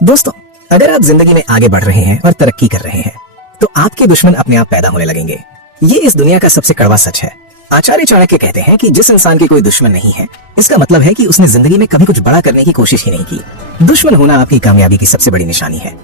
दोस्तों, अगर आप जिंदगी में आगे बढ़ रहे हैं और तरक्की कर रहे हैं तो आपके दुश्मन अपने आप पैदा होने लगेंगे। ये इस दुनिया का सबसे कड़वा सच है। आचार्य चाणक्य कहते हैं कि जिस इंसान के कोई दुश्मन नहीं है, इसका मतलब है कि उसने जिंदगी में कभी कुछ बड़ा करने की कोशिश ही नहीं की। दुश्मन होना आपकी कामयाबी की सबसे बड़ी निशानी है।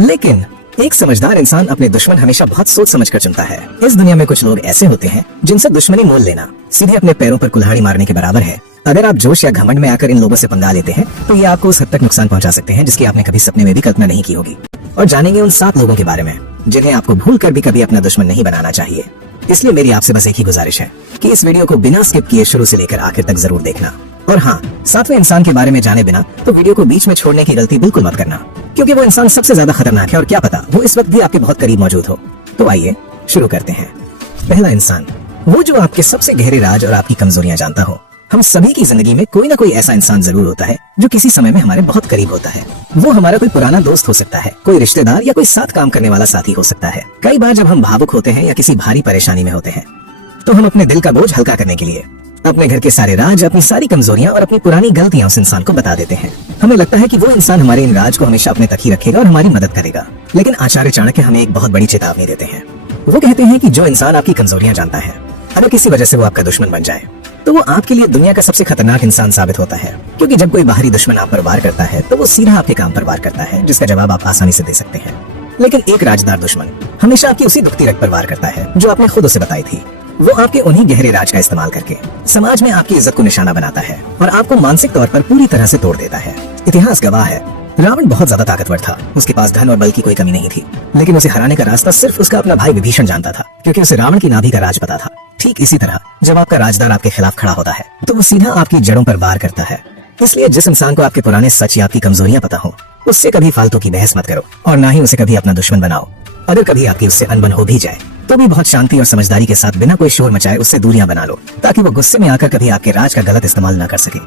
लेकिन एक समझदार इंसान अपने दुश्मन हमेशा बहुत सोच समझ कर चुनता है। इस दुनिया में कुछ लोग ऐसे होते हैं जिनसे दुश्मनी मोल लेना सीधे अपने पैरों पर कुल्हाड़ी मारने के बराबर है। अगर आप जोश या घमंड में आकर इन लोगों से पंगा लेते हैं तो ये आपको उस हद तक नुकसान पहुंचा सकते हैं जिसकी आपने कभी सपने में भी कल्पना नहीं की होगी। और जानेंगे उन 7 लोगों के बारे में जिन्हें आपको भूल कर भी कभी अपना दुश्मन नहीं बनाना चाहिए। इसलिए मेरी आपसे बस एक ही गुजारिश है कि इस वीडियो को बिना स्किप किए शुरू से लेकर आखिर तक जरूर देखना। और हाँ, 7वें इंसान के बारे में जाने बिना तो वीडियो को बीच में छोड़ने की गलती बिल्कुल मत करना, क्योंकि वो इंसान सबसे ज्यादा खतरनाक है और क्या पता वो इस वक्त भी आपके बहुत करीब मौजूद हो। तो आइए शुरू करते हैं। पहला इंसान, वो जो आपके सबसे गहरे राज और आपकी कमजोरियां जानता हो। हम सभी की जिंदगी में कोई ना कोई ऐसा इंसान जरूर होता है जो किसी समय में हमारे बहुत करीब होता है। वो हमारा कोई पुराना दोस्त हो सकता है, कोई रिश्तेदार या कोई साथ काम करने वाला साथी हो सकता है। कई बार जब हम भावुक होते हैं या किसी भारी परेशानी में होते हैं तो हम अपने दिल का बोझ हल्का करने के लिए अपने घर के सारे राज, अपनी सारी कमजोरियां और अपनी पुरानी गलतियां उस इंसान को बता देते हैं। हमें लगता है कि वो इंसान हमारे इन राज को हमेशा अपने तक ही रखेगा और हमारी मदद करेगा। लेकिन आचार्य चाणक्य हमें एक बहुत बड़ी चेतावनी देते हैं। वो कहते हैं कि जो इंसान आपकी कमजोरियां जानता है, अगर किसी वजह से वो आपका दुश्मन बन जाए तो वो आपके लिए दुनिया का सबसे खतरनाक इंसान साबित होता है। क्योंकि जब कोई बाहरी दुश्मन आप पर वार करता है तो वो सीधा आपके काम पर वार करता है, जिसका जवाब आप आसानी से दे सकते हैं। लेकिन एक राजदार दुश्मन हमेशा आपकी उसी दुखती रग पर वार करता है जो आपने खुद उसे बताई थी। वो आपके उन्हीं गहरे राज का इस्तेमाल करके समाज में आपकी इज्जत को निशाना बनाता है और आपको मानसिक तौर पर पूरी तरह से तोड़ देता है। इतिहास गवाह है, रावण बहुत ज्यादा ताकतवर था, उसके पास धन और बल की कोई कमी नहीं थी, लेकिन उसे हराने का रास्ता सिर्फ उसका अपना भाई विभीषण जानता था, क्योंकि उसे रावण की नाभि का राज पता था। ठीक इसी तरह जब आपका राजदार आपके खिलाफ खड़ा होता है तो वो सीधा आपकी जड़ों पर वार करता है। इसलिए जिस इंसान को आपके पुराने सच या आपकी कमजोरियां पता हो, उससे कभी फालतू की बहस मत करो और ना ही उसे कभी अपना दुश्मन बनाओ। अगर कभी आपकी उससे अनबन हो भी जाए तो भी बहुत शांति और समझदारी के साथ बिना कोई शोर मचाए उससे दूरियां बना लो, ताकि वो गुस्से में आकर कभी आपके राज का गलत इस्तेमाल न कर सके।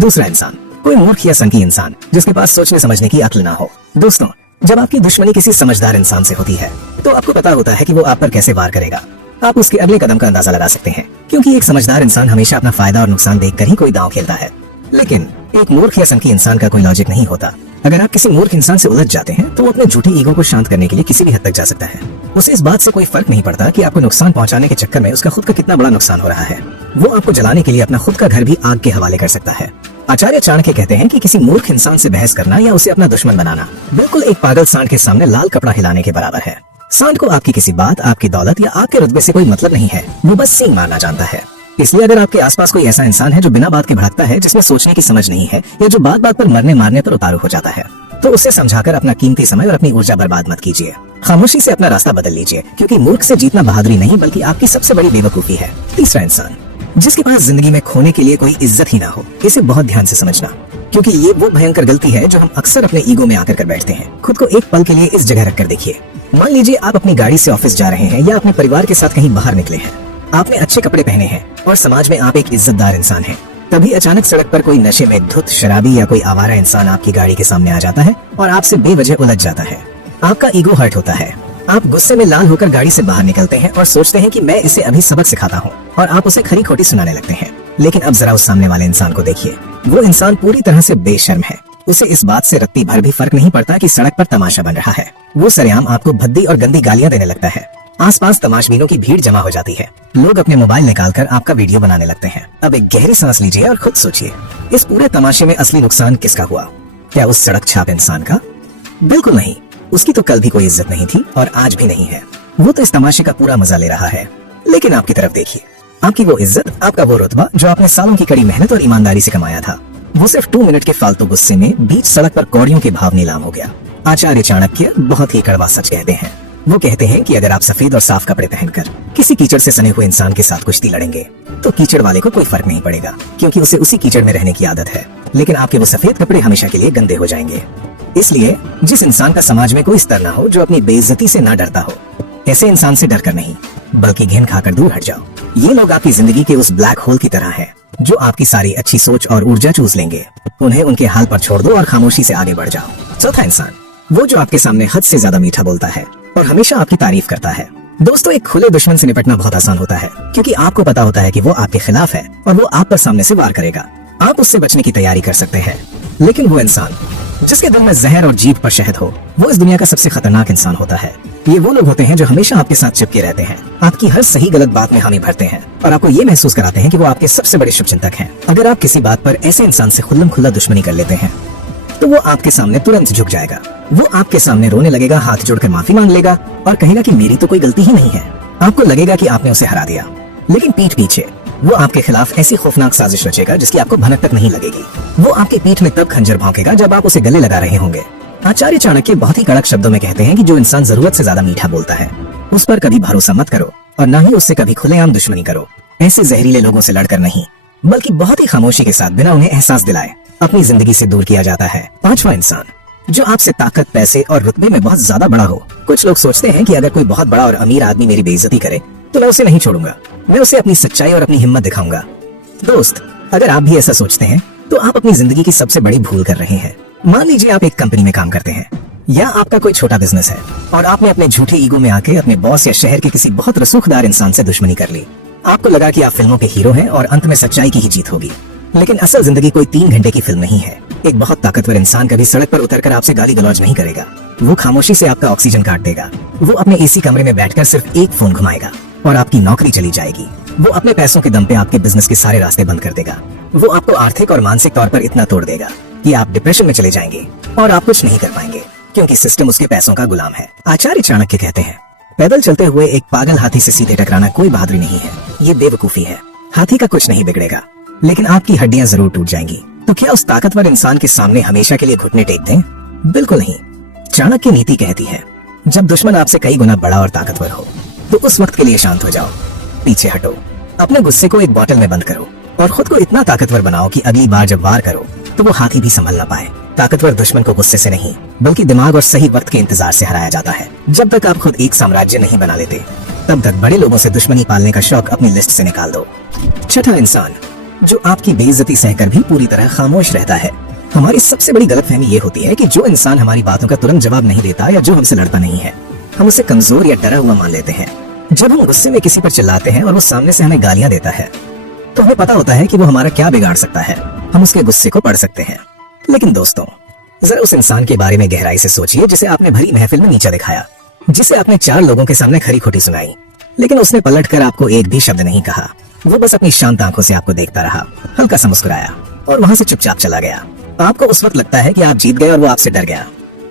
दूसरा इंसान, कोई मूर्ख या संकी इंसान जिसके पास सोचने समझने की अक्ल ना हो। दोस्तों, जब आपकी दुश्मनी किसी समझदार इंसान से होती है तो आपको पता होता है कि वो आप पर कैसे वार करेगा। आप उसके अगले कदम का अंदाजा लगा सकते हैं, क्योंकि एक समझदार इंसान हमेशा अपना फायदा और नुकसान देखकर ही कोई दांव खेलता है। लेकिन एक मूर्ख या संकी इंसान का कोई लॉजिक नहीं होता। अगर आप किसी मूर्ख इंसान से उलझ जाते हैं तो वो अपने झूठी ईगो को शांत करने के लिए किसी भी हद तक जा सकता है। उसे इस बात से कोई फर्क नहीं पड़ता कि आपको नुकसान पहुंचाने के चक्कर में उसका खुद का कितना बड़ा नुकसान हो रहा है। वो आपको जलाने के लिए अपना खुद का घर भी आग के हवाले कर सकता है। आचार्य चाणक्य कहते हैं कि किसी मूर्ख इंसान से बहस करना या उसे अपना दुश्मन बनाना बिल्कुल एक पागल सांड के सामने लाल कपड़ा हिलाने के बराबर है। सांड को आपकी किसी बात, आपकी दौलत या आपके रुतबे से कोई मतलब नहीं है, वो बस सींग मारना जानता है। इसलिए अगर आपके आसपास कोई ऐसा इंसान है जो बिना बात के भड़कता है, जिसमें सोचने की समझ नहीं है या जो बात बात पर मरने मारने पर उतारू हो जाता है, तो उसे समझाकर अपना कीमती समय और अपनी ऊर्जा बर्बाद मत कीजिए। खामोशी से अपना रास्ता बदल लीजिए, क्योंकि मूर्ख से जीतना बहादुरी नहीं बल्कि आपकी सबसे बड़ी बेवकूफी है। तीसरा इंसान, जिसके पास जिंदगी में खोने के लिए कोई इज्जत ही ना हो, इसे बहुत ध्यान से समझना, क्योंकि ये वो भयंकर गलती है जो हम अक्सर अपने ईगो में आकर कर बैठते हैं। खुद को एक पल के लिए इस जगह रखकर देखिए। मान लीजिए आप अपनी गाड़ी से ऑफिस जा रहे हैं या अपने परिवार के साथ कहीं बाहर निकले हैं। आपने अच्छे कपड़े पहने हैं और समाज में आप एक इज्जतदार इंसान हैं। तभी अचानक सड़क पर कोई नशे में धुत शराबी या कोई आवारा इंसान आपकी गाड़ी के सामने आ जाता है और आपसे बेवजह उलझ जाता है। आपका ईगो हर्ट होता है। आप गुस्से में लाल होकर गाड़ी से बाहर निकलते हैं और सोचते हैं कि मैं इसे अभी सबक सिखाता हूँ, और आप उसे खरी खोटी सुनाने लगते हैं। लेकिन अब जरा उस सामने वाले इंसान को देखिए। वो इंसान पूरी तरह से बेशर्म है। उसे इस बात से रत्ती भर भी फर्क नहीं पड़ता कि सड़क पर तमाशा बन रहा है। वो सरेआम आपको भद्दी और गंदी गालियां देने लगता है। आसपास तमाशबीनों की भीड़ जमा हो जाती है। लोग अपने मोबाइल निकालकर आपका वीडियो बनाने लगते हैं। अब एक गहरी सांस लीजिए और खुद सोचिए, इस पूरे तमाशे में असली नुकसान किसका हुआ? क्या उस सड़क छाप इंसान का? बिल्कुल नहीं। उसकी तो कल भी कोई इज्जत नहीं थी और आज भी नहीं है। वो तो इस तमाशे का पूरा मजा ले रहा है। लेकिन आपकी तरफ देखिए, आपकी वो इज्जत, आपका वो रुतबा जो आपने सालों की कड़ी मेहनत और ईमानदारी से कमाया था, वो सिर्फ 2 मिनट के फालतू गुस्से में बीच सड़क पर कौड़ियों के भाव नीलाम हो गया। आचार्य चाणक्य बहुत ही कड़वा सच कहते हैं। वो कहते हैं कि अगर आप सफेद और साफ कपड़े पहनकर किसी कीचड़ से सने हुए इंसान के साथ कुश्ती लड़ेंगे तो कीचड़ वाले को कोई फर्क नहीं पड़ेगा, क्योंकि उसे उसी कीचड़ में रहने की आदत है। लेकिन आपके वो सफेद कपड़े हमेशा के लिए गंदे हो जाएंगे। इसलिए जिस इंसान का समाज में कोई स्तर ना हो, जो अपनी बेइज्जती से ना डरता हो, ऐसे इंसान से डर कर नहीं बल्कि घिन खाकर दूर हट जाओ। ये लोग आपकी जिंदगी के उस ब्लैक होल की तरह है जो आपकी सारी अच्छी सोच और ऊर्जा चूस लेंगे। उन्हें उनके हाल पर छोड़ दो और खामोशी से आगे बढ़ जाओ। चौथा इंसान, वो जो आपके सामने हद से ज्यादा मीठा बोलता है और हमेशा आपकी तारीफ करता है। दोस्तों, एक खुले दुश्मन से निपटना बहुत आसान होता है, क्योंकि आपको पता होता है कि वो आपके खिलाफ है और वो आप पर सामने से वार करेगा। आप उससे बचने की तैयारी कर सकते हैं। लेकिन वो इंसान जिसके दिल में जहर और जीभ पर शहद हो, वो इस दुनिया का सबसे खतरनाक इंसान होता है। ये वो लोग होते हैं जो हमेशा आपके साथ चिपके रहते हैं, आपकी हर सही गलत बात में हामी भरते हैं और आपको ये महसूस कराते हैं कि वो आपके सबसे बड़े शुभचिंतक हैं। अगर आप किसी बात पर ऐसे इंसान से खुल्लम खुल्ला दुश्मनी कर लेते हैं तो वो आपके सामने तुरंत झुक जाएगा। वो आपके सामने रोने लगेगा, हाथ जोड़कर माफी मांग लेगा और कहेगा कि मेरी तो कोई गलती ही नहीं है। आपको लगेगा कि आपने उसे हरा दिया, लेकिन पीठ पीछे वो आपके खिलाफ ऐसी खौफनाक साजिश रचेगा जिसकी आपको भनक तक नहीं लगेगी। वो आपकी पीठ में तब खंजर भौंकेगा जब आप उसे गले लगा रहे होंगे। आचार्य चाणक्य बहुत ही कड़क शब्दों में कहते हैं कि जो इंसान जरूरत से ज्यादा मीठा बोलता है उस पर कभी भरोसा मत करो और न ही उससे कभी खुलेआम दुश्मनी करो। ऐसे जहरीले लोगों से लड़कर नहीं, बल्कि बहुत ही खामोशी के साथ बिना उन्हें एहसास दिलाए अपनी जिंदगी से दूर किया जाता है। पांचवा इंसान, जो आपसे ताकत, पैसे और रुतबे में बहुत ज्यादा बड़ा हो। कुछ लोग सोचते हैं कि अगर कोई बहुत बड़ा और अमीर आदमी मेरी बेइज्जती करे तो मैं उसे नहीं छोड़ूंगा, मैं उसे अपनी सच्चाई और अपनी हिम्मत दिखाऊंगा। दोस्त, अगर आप भी ऐसा सोचते हैं तो आप अपनी जिंदगी की सबसे बड़ी भूल कर रहे हैं। मान लीजिए आप एक कंपनी में काम करते हैं या आपका कोई छोटा बिजनेस है और आपने अपने झूठे ईगो में आके अपने बॉस या शहर के किसी बहुत रसूखदार इंसान से दुश्मनी कर ली। आपको लगा कि आप फिल्मों के हीरो हैं और अंत में सच्चाई की ही जीत होगी, लेकिन असल जिंदगी कोई 3 घंटे की फिल्म नहीं है। एक बहुत ताकतवर इंसान कभी सड़क पर उतरकर आपसे गाली गलौज नहीं करेगा। वो खामोशी से आपका ऑक्सीजन काट देगा। वो अपने एसी कमरे में बैठकर सिर्फ एक फोन घुमाएगा और आपकी नौकरी चली जाएगी। वो अपने पैसों के दम पे आपके बिजनेस के सारे रास्ते बंद कर देगा। वो आपको आर्थिक और मानसिक तौर पर इतना तोड़ देगा कि आप डिप्रेशन में चले जाएंगे और आप कुछ नहीं कर पाएंगे, क्योंकि सिस्टम उसके पैसों का गुलाम है। आचार्य चाणक्य कहते हैं, पैदल चलते हुए एक पागल हाथी से सीधे टकराना कोई बहादुरी नहीं है, ये बेवकूफी है। हाथी का कुछ नहीं बिगड़ेगा, लेकिन आपकी हड्डियां जरूर टूट जाएंगी। तो क्या उस ताकतवर इंसान के सामने हमेशा के लिए घुटने टेक दें? बिल्कुल नहीं। चाणक्य नीति कहती है, जब दुश्मन आपसे कई गुना बड़ा और ताकतवर हो तो उस वक्त के लिए शांत हो जाओ, पीछे हटो, अपने गुस्से को एक बोतल में बंद करो और खुद को इतना ताकतवर बनाओ कि अगली बार जब वार करो तो वो हाथी भी संभल ना पाए। ताकतवर दुश्मन को गुस्से से नहीं, बल्कि दिमाग और सही वक्त के इंतजार से हराया जाता है। जब तक आप खुद एक साम्राज्य नहीं बना लेते तब तक बड़े लोगों से दुश्मनी पालने का शौक अपनी लिस्ट से निकाल दो। छठा इंसान, जो आपकी बेइज्जती सहकर भी पूरी तरह खामोश रहता है। हमारी सबसे बड़ी गलतफहमी ये होती है कि जो इंसान हमारी बातों का तुरंत जवाब नहीं देता या जो हमसे लड़ता नहीं है, हम उसे कमजोर या डरा हुआ मान लेते हैं। जब हम गुस्से में किसी पर चिल्लाते हैं और वो सामने से हमें गालियां देता है तो हमें पता होता है कि वो हमारा क्या बिगाड़ सकता है। हम उसके गुस्से को पढ़ सकते हैं। लेकिन दोस्तों, जरा उस इंसान के बारे में गहराई से सोचिए जिसे आपने भरी महफिल में नीचा दिखाया, जिसे आपने 4 लोगों के सामने खरी खोटी सुनाई, लेकिन उसने पलटकर आपको एक भी शब्द नहीं कहा। वो बस अपनी शांत आंखों से आपको देखता रहा, हल्का सा मुस्कुराया और वहां से चुपचाप चला गया। आपको उस वक्त लगता है कि आप जीत गए और वो आपसे डर गया।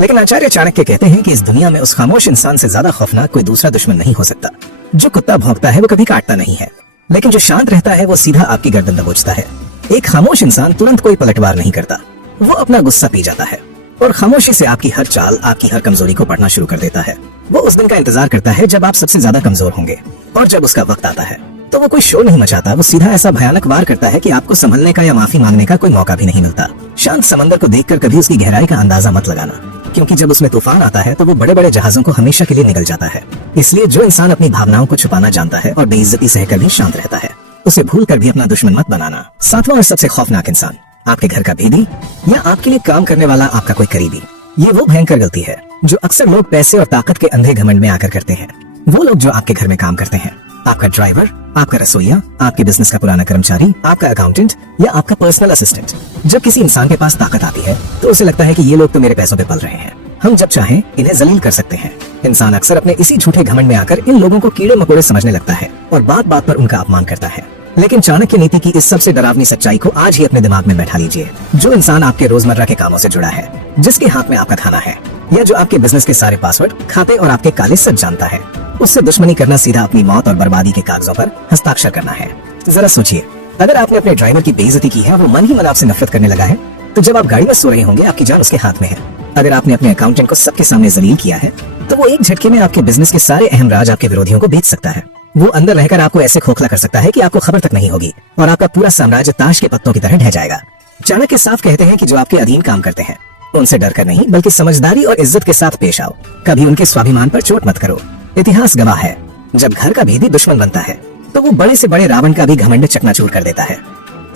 लेकिन आचार्य चाणक्य कहते हैं कि इस दुनिया में उस खामोश इंसान से ज्यादा खौफनाक कोई दूसरा दुश्मन नहीं हो सकता। जो कुत्ता भौंकता है वो कभी काटता नहीं है, लेकिन जो शांत रहता है वो सीधा आपकी गर्दन दबोचता है। एक खामोश इंसान तुरंत कोई पलटवार नहीं करता, वो अपना गुस्सा पी जाता है और खामोशी से आपकी हर चाल, आपकी हर कमजोरी को पढ़ना शुरू कर देता है। वो उस दिन का इंतजार करता है जब आप सबसे ज्यादा कमजोर होंगे, और जब उसका वक्त आता है तो वो कोई शोर नहीं मचाता। वो सीधा ऐसा भयानक वार करता है कि आपको संभलने का या माफी मांगने का कोई मौका भी नहीं मिलता। शांत समंदर को देखकर कभी उसकी गहराई का अंदाजा मत लगाना, क्योंकि जब उसमें तूफान आता है तो वो बड़े बड़े जहाजों को हमेशा के लिए निगल जाता है। इसलिए जो इंसान अपनी भावनाओं को छुपाना जानता है और बेइज्जती सहकर भी शांत रहता है, उसे भूल कर भी अपना दुश्मन मत बनाना। 7वां और सबसे खौफनाक इंसान, आपके घर का भेदी या आपके लिए काम करने वाला आपका कोई करीबी। ये वो भयंकर गलती है जो अक्सर लोग पैसे और ताकत के अंधे घमंड में आकर करते हैं। वो लोग जो आपके घर में काम करते हैं, आपका ड्राइवर, आपका रसोइया, आपके बिजनेस का पुराना कर्मचारी, आपका अकाउंटेंट या आपका पर्सनल असिस्टेंट। जब किसी इंसान के पास ताकत आती है तो उसे लगता है कि ये लोग तो मेरे पैसों पे पल रहे हैं, हम जब चाहें इन्हें जलील कर सकते हैं। इंसान अक्सर अपने इसी झूठे घमंड में आकर इन लोगों को कीड़े मकोड़े समझने लगता है और बात बात पर उनका अपमान करता है। लेकिन चाणक्य नीति की इस सबसे डरावनी सच्चाई को आज ही अपने दिमाग में बैठा लीजिए। जो इंसान आपके रोजमर्रा के कामों से जुड़ा है, जिसके हाथ में आपका खाना है, या जो आपके बिजनेस के सारे पासवर्ड, खाते और आपके काले सच जानता है, उससे दुश्मनी करना सीधा अपनी मौत और बर्बादी के कागजों पर हस्ताक्षर करना है। जरा सोचिए, अगर आपने अपने ड्राइवर की बेइज्जती की है, वो मन ही मन आपसे नफरत करने लगा है, तो जब आप गाड़ी में सो रहे होंगे आपकी जान उसके हाथ में है। अगर आपने अपने अकाउंटेंट को सबके सामने जलील किया है, तो वो एक झटके में आपके बिजनेस के सारे अहम राज आपके विरोधियों को बेच सकता है। वो अंदर रहकर आपको ऐसे खोखला कर सकता है कि आपको खबर तक नहीं होगी और आपका पूरा साम्राज्य ताश के पत्तों की तरह ढह जाएगा। चाणक्य साफ कहते हैं कि जो आपके अधीन काम करते हैं उनसे डरकर नहीं, बल्कि समझदारी और इज्जत के साथ पेश आओ। कभी उनके स्वाभिमान पर चोट मत करो। इतिहास गवाह है, जब घर का भेदी दुश्मन बनता है तो वो बड़े से बड़े रावण का भी घमंड चकनाचूर कर देता है।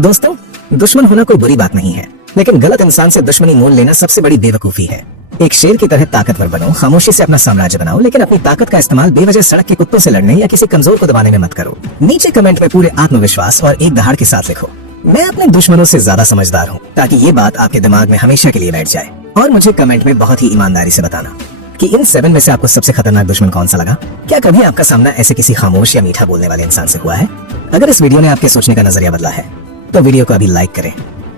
दोस्तों, दुश्मन होना कोई बुरी बात नहीं है, लेकिन गलत इंसान से दुश्मनी मोल लेना सबसे बड़ी बेवकूफी है। एक शेर की तरह ताकतवर बनो, खामोशी से अपना साम्राज्य बनाओ, लेकिन अपनी ताकत का इस्तेमाल बेवजह सड़क के कुत्तों से लड़ने या किसी कमजोर को दबाने में मत करो। नीचे कमेंट में पूरे आत्मविश्वास और एक दहाड़ के साथ लिखो, मैं अपने दुश्मनों से ज्यादा समझदार हूँ, ताकि ये बात आपके दिमाग में हमेशा के लिए बैठ जाए। और मुझे कमेंट में बहुत ही ईमानदारी से बताना कि इन 7 में से आपको सबसे खतरनाक दुश्मन कौन सा लगा। क्या कभी आपका सामना ऐसे किसी खामोश या मीठा बोलने वाले इंसान से हुआ है? अगर इस वीडियो ने आपके सोचने का नजरिया बदला है तो वीडियो को अभी लाइक करें।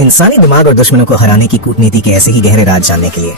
इंसानी दिमाग और दुश्मनों को हराने की कूटनीति के ऐसे ही गहरे राज जानने के लिए